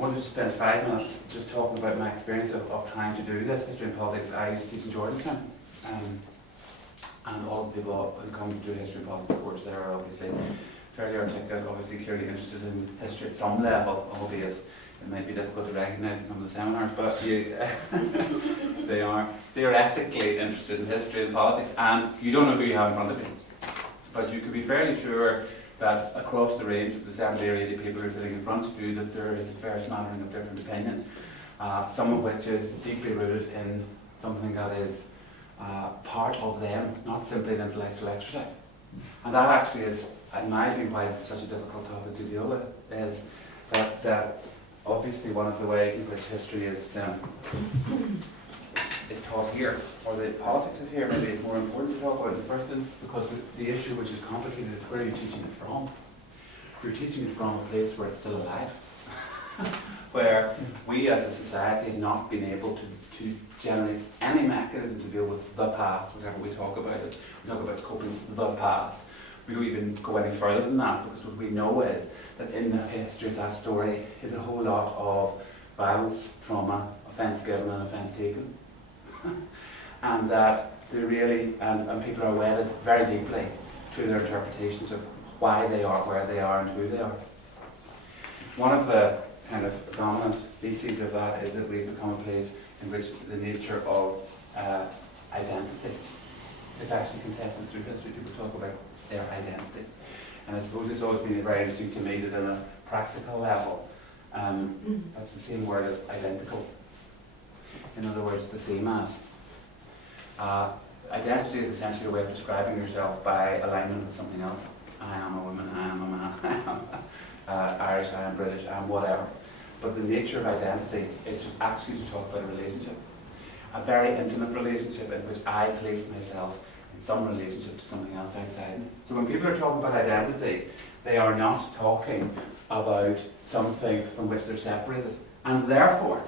wanted to spend 5 minutes just talking about my experience of trying to do this, history and politics. I used to teach in Georgetown, and all the people who come to do history and politics course there are obviously fairly articulate, obviously clearly interested in history at some level, albeit it might be difficult to recognise in some of the seminars, but they are theoretically interested in history and politics, and you don't know who you have in front of you. But you can be fairly sure that across the range of the 70 or 80 people who are sitting in front of you, that there is a fair smattering of different opinion, some of which is deeply rooted in something that is part of them, not simply an intellectual exercise. And that actually is, in my view, why it's such a difficult topic to deal with, is that obviously one of the ways in which history is taught here, or the politics of here, maybe it's more important to talk about in the first instance, because the issue which is complicated is where you're teaching it from. You're teaching it from a place where it's still alive, where we as a society have not been able to generate any mechanism to deal with the past, whenever we talk about it. We talk about coping with the past. We don't even go any further than that, because what we know is that in the history of that story is a whole lot of violence, trauma, offence given and offence taken. And that they really, and people are wedded very deeply to their interpretations of why they are where they are and who they are. One of the kind of dominant theses of that is that we've become a place in which the nature of identity is actually contested through history. People talk about their identity. And I suppose it's always been very interesting to me that on a practical level, that's the same word as identical. In other words, the same as. Identity is essentially a way of describing yourself by alignment with something else. I am a woman, I am a man, I am Irish, I am British, I am whatever. But the nature of identity is to ask you to talk about a relationship. A very intimate relationship in which I place myself in some relationship to something else outside me. So when people are talking about identity, they are not talking about something from which they're separated. And therefore,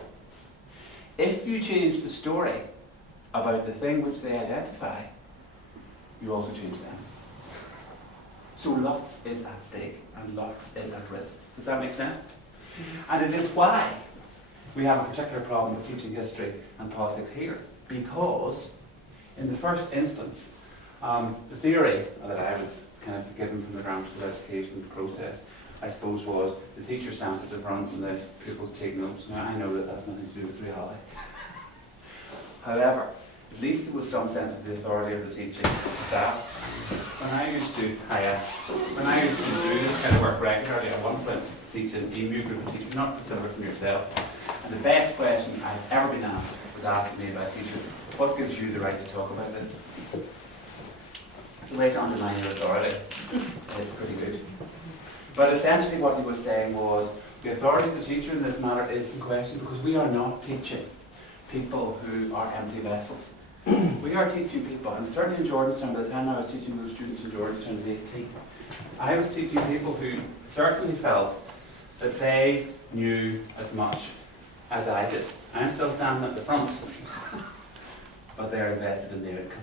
if you change the story about the thing which they identify, you also change them. So lots is at stake and lots is at risk. Does that make sense? And it is why we have a particular problem with teaching history and politics here. Because in the first instance, the theory that I was kind of given from the grammatical education process, I suppose, was the teacher stands at the front and the pupils take notes. Now I know that that's nothing to do with reality. However, at least there was some sense of the authority of the teaching staff. When I used to do this kind of work regularly, I once went to teach an EMU group of teachers, not dissimilar from yourself. And the best question I've ever been asked was asked me by a teacher, what gives you the right to talk about this? It's a way to undermine your authority. It's pretty good. But essentially what he was saying was, the authority of the teacher in this matter is in question because we are not teaching people who are empty vessels. We are teaching people, and certainly in Georgetown, by the time I was teaching those students in Georgetown at 18, I was teaching people who certainly felt that they knew as much as I did. I'm still standing at the front, but they're invested in their income.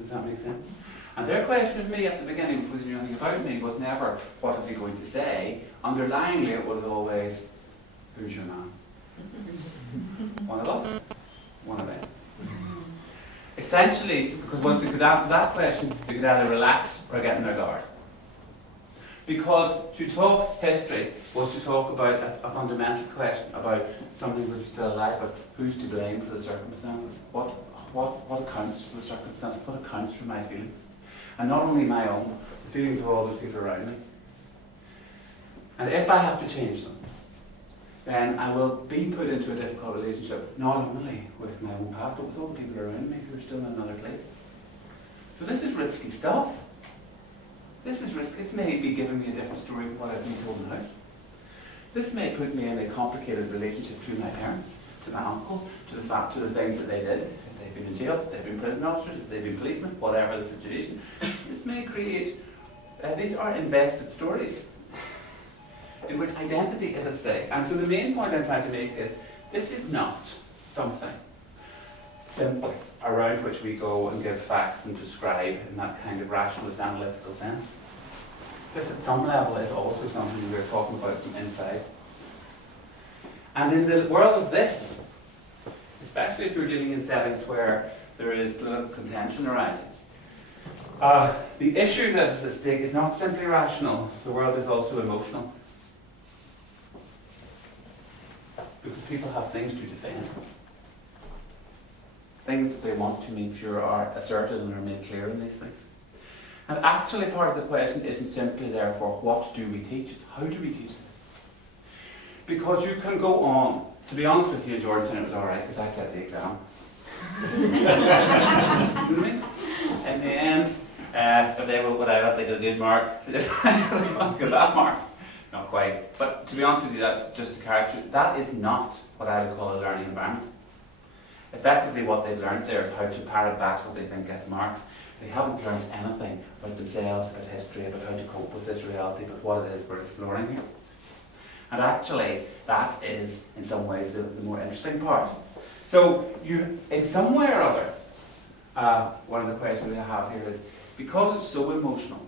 Does that make sense? And their question of me at the beginning, before they knew anything about me, was never, what is he going to say? Underlyingly, it was always, who's your man? One of us? One of them. Essentially, because once they could answer that question, they could either relax or get in their guard. Because to talk history was to talk about a fundamental question about something which is still alive, but who's to blame for the circumstances? What accounts for the circumstances? What accounts for my feelings? And not only my own, the feelings of all those people around me. And if I have to change them, then I will be put into a difficult relationship, not only with my own path, but with all the people around me who are still in another place. So this is risky stuff. This is risky. It may be giving me a different story from what I've been told in the house. This may put me in a complicated relationship to my parents, to my uncles, to the things that they did. If they've been in jail, if they've been prison officers, if they've been policemen, whatever the situation. This may create, these are invested stories in which identity is at stake. And so the main point I'm trying to make is, this is not something simple around which we go and give facts and describe in that kind of rationalist analytical sense. This at some level is also something we're talking about from inside. And in the world of this, especially if you're dealing in settings where there is political contention arising, the issue that is at stake is not simply rational, the world is also emotional. Because people have things to defend. Things that they want to make sure are asserted and are made clear in these things. And actually part of the question isn't simply therefore what do we teach, it's how do we teach this? Because you can go on, to be honest with you, Jordan, it was alright because I set the exam. In the end, if they wrote whatever, they did a good mark. They did a good mark. Not quite. But to be honest with you, that's just a character. That is not what I would call a learning environment. Effectively what they've learned there is how to parrot back what they think gets marks. They haven't learned anything about themselves, about history, about how to cope with this reality, but what it is we're exploring here. And actually, that is, in some ways, the more interesting part. So, you, in some way or other, one of the questions we have here is, because it's so emotional,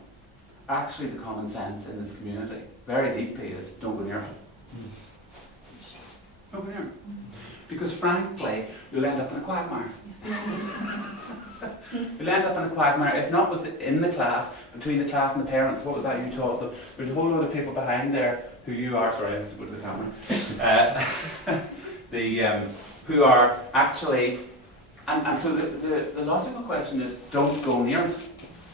actually the common sense in this community, very deeply, is don't go near it. Don't go near it. Because frankly, you'll end up in a quagmire. You'll end up in a quagmire, if not within the class, between the class and the parents. What was that you taught them? There's a whole lot of people behind there who you are, sorry, I have to go to the camera, who are actually, and so the logical question is, don't go near it.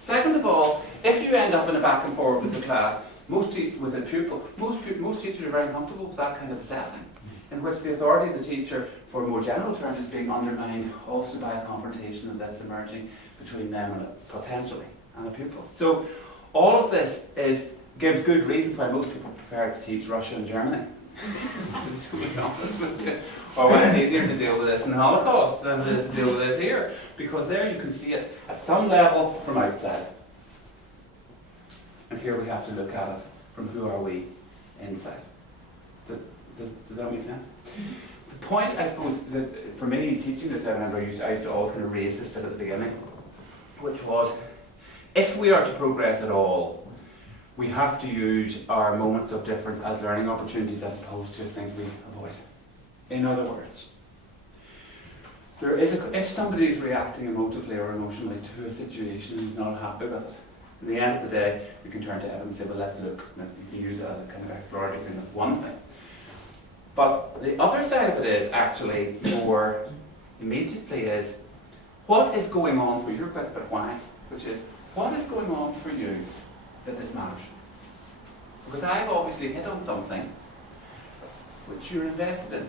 Second of all, if you end up in a back and forward with the class, with a pupil, most teachers are very comfortable with that kind of a setting, in which the authority of the teacher, for more general terms, is being undermined also by a confrontation that's emerging between them and potentially and a pupil. So all of this gives good reasons why most people prefer to teach Russia and Germany. To be honest with you. Or why it's easier to deal with this in the Holocaust than it is to deal with this here. Because there you can see it at some level from outside. And here we have to look at it from who are we inside. Does that make sense? The point, I suppose, that for me teaching this, I remember I used to always kind of raise this bit at the beginning, which was, if we are to progress at all, we have to use our moments of difference as learning opportunities as opposed to as things we avoid. In other words, if somebody is reacting emotively or emotionally to a situation and is not happy with it, at the end of the day, we can turn to evidence and say, well, let's look. You can use it as a kind of exploratory thing. That's one thing. But the other side of it is actually more immediately is, what is going on for your question about why? Which is, what is going on for you that this matters? Because I've obviously hit on something which you're invested in.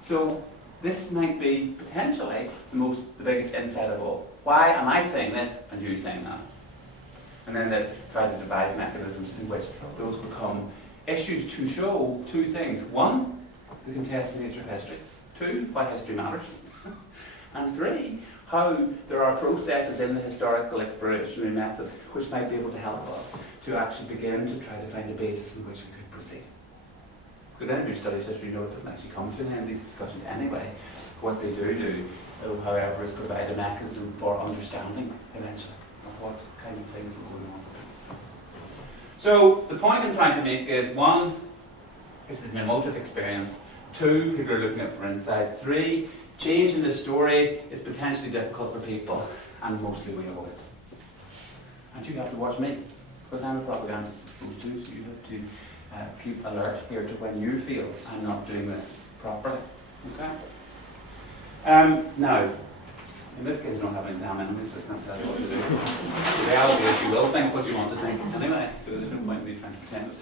So this might be potentially the biggest insight of all. Why am I saying this and you saying that? And then they try to devise mechanisms in which those become issues to show two things. One, the contested nature of history. Two, why history matters. And three, how there are processes in the historical explorationary method which might be able to help us to actually begin to try to find a basis in which we could proceed. Because anybody who studies history knows it doesn't actually come to any of these discussions anyway. What they do, however, is provide a mechanism for understanding eventually of what kind of things are going on. So the point I'm trying to make is, one, it's an emotive experience. Two, people are looking at it from inside. Three, change in the story is potentially difficult for people, and mostly we avoid it. And you have to watch me, because I'm a propagandist supposed to, so you have to keep alert here to when you feel I'm not doing this properly. Okay? Now, in this case, you don't have an exam anyway, so it's not tell you what to do. The reality is you will think what you want to think anyway, so there's no point in me trying to pretend it.